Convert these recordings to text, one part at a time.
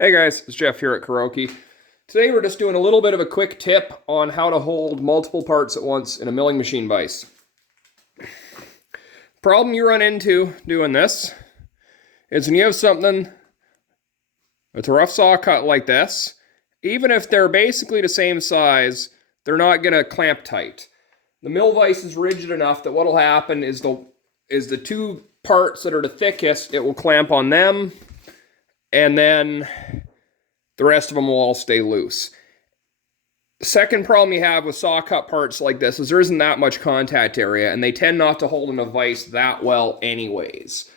Hey guys, it's Jeff here at Kuroki. Today we're just doing a little bit of a quick tip on how to hold multiple parts at once in a milling machine vise. Problem you run into doing this is when you have something with a rough saw cut like this, even if they're basically the same size, they're not going to clamp tight. The mill vise is rigid enough that what will happen is the two parts that are the thickest, it will clamp on them, and then the rest of them will all stay loose. The second problem you have with saw cut parts like this is there isn't that much contact area, and they tend not to hold in a vise that well anyways.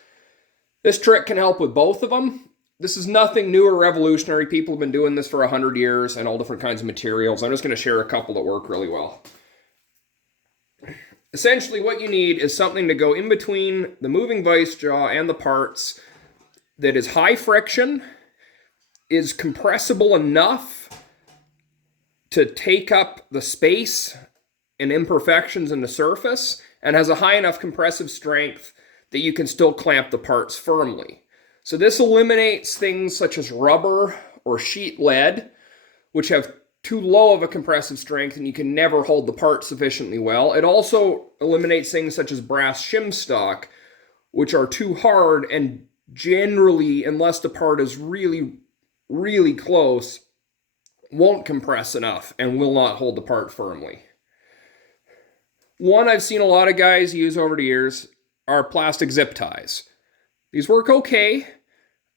This trick can help with both of them. This is nothing new or revolutionary. People have been doing this for 100 years and all different kinds of materials. I'm just going to share a couple that work really well. Essentially, what you need is something to go in between the moving vise jaw and the parts that is high friction, is compressible enough to take up the space and imperfections in the surface, and has a high enough compressive strength that you can still clamp the parts firmly. So this eliminates things such as rubber or sheet lead, which have too low of a compressive strength and you can never hold the part sufficiently well. It also eliminates things such as brass shim stock, which are too hard and generally, unless the part is really close, won't compress enough and will not hold the part firmly. One I've seen a lot of guys use over the years are plastic zip ties. These work okay.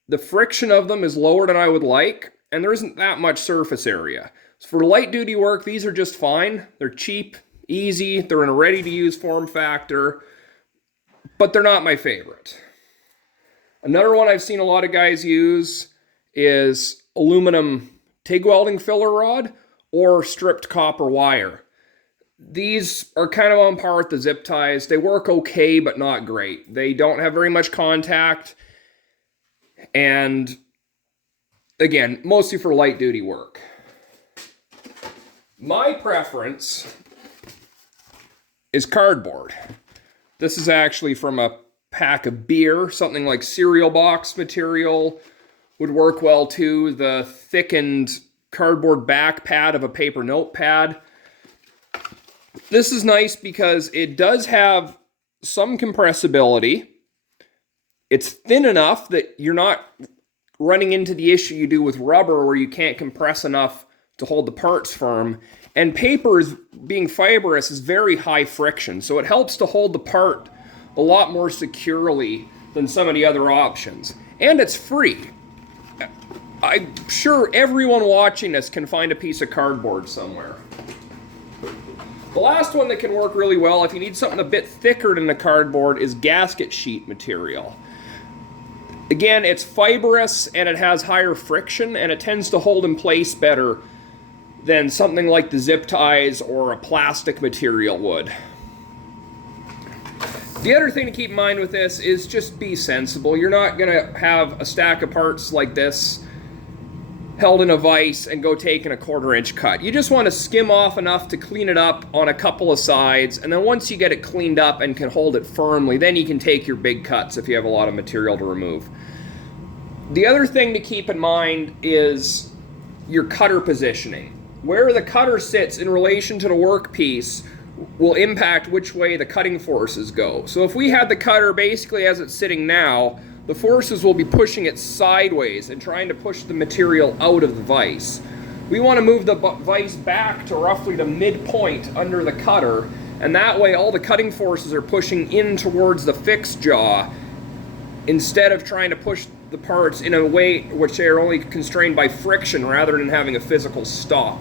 The friction of them is lower than I would like, and there isn't that much surface area. So for light duty work, these are just fine. They're cheap, easy, they're in a ready-to-use form factor, but they're not my favorite. Another one I've seen a lot of guys use is aluminum TIG welding filler rod or stripped copper wire. These are kind of on par with the zip ties. They work okay, but not great. They don't have very much contact, and again, mostly for light duty work. My preference is cardboard. This is actually from a pack of beer. Something like cereal box material would work well too. The thickened cardboard back pad of a paper notepad. This is nice because it does have some compressibility. It's thin enough that you're not running into the issue you do with rubber where you can't compress enough to hold the parts firm. And paper, being fibrous, is very high friction, so it helps to hold the part a lot more securely than some of the other options. And it's free. I'm sure everyone watching this can find a piece of cardboard somewhere. The last one that can work really well if you need something a bit thicker than the cardboard is gasket sheet material. Again, it's fibrous and it has higher friction and it tends to hold in place better than something like the zip ties or a plastic material would. The other thing to keep in mind with this is just be sensible. You're not going to have a stack of parts like this held in a vise and go taking a 1/4 inch cut. You just want to skim off enough to clean it up on a couple of sides, and then once you get it cleaned up and can hold it firmly, then you can take your big cuts if you have a lot of material to remove. The other thing to keep in mind is your cutter positioning. Where the cutter sits in relation to the workpiece will impact which way the cutting forces go. So if we had the cutter basically as it's sitting now, the forces will be pushing it sideways and trying to push the material out of the vise. We want to move the vise back to roughly the midpoint under the cutter, and that way all the cutting forces are pushing in towards the fixed jaw instead of trying to push the parts in a way which they are only constrained by friction rather than having a physical stop.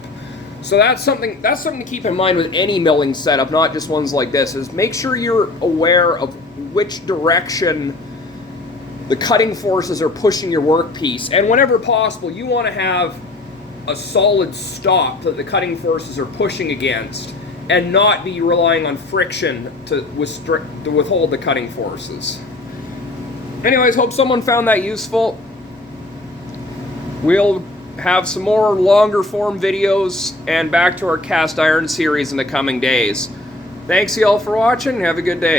So that's something to keep in mind with any milling setup, not just ones like this, is make sure you're aware of which direction the cutting forces are pushing your workpiece, and whenever possible, you want to have a solid stop that the cutting forces are pushing against, and not be relying on friction to withhold the cutting forces. Anyways, hope someone found that useful. We'll have some more longer form videos and back to our cast iron series in the coming days. Thanks y'all for watching. Have a good day.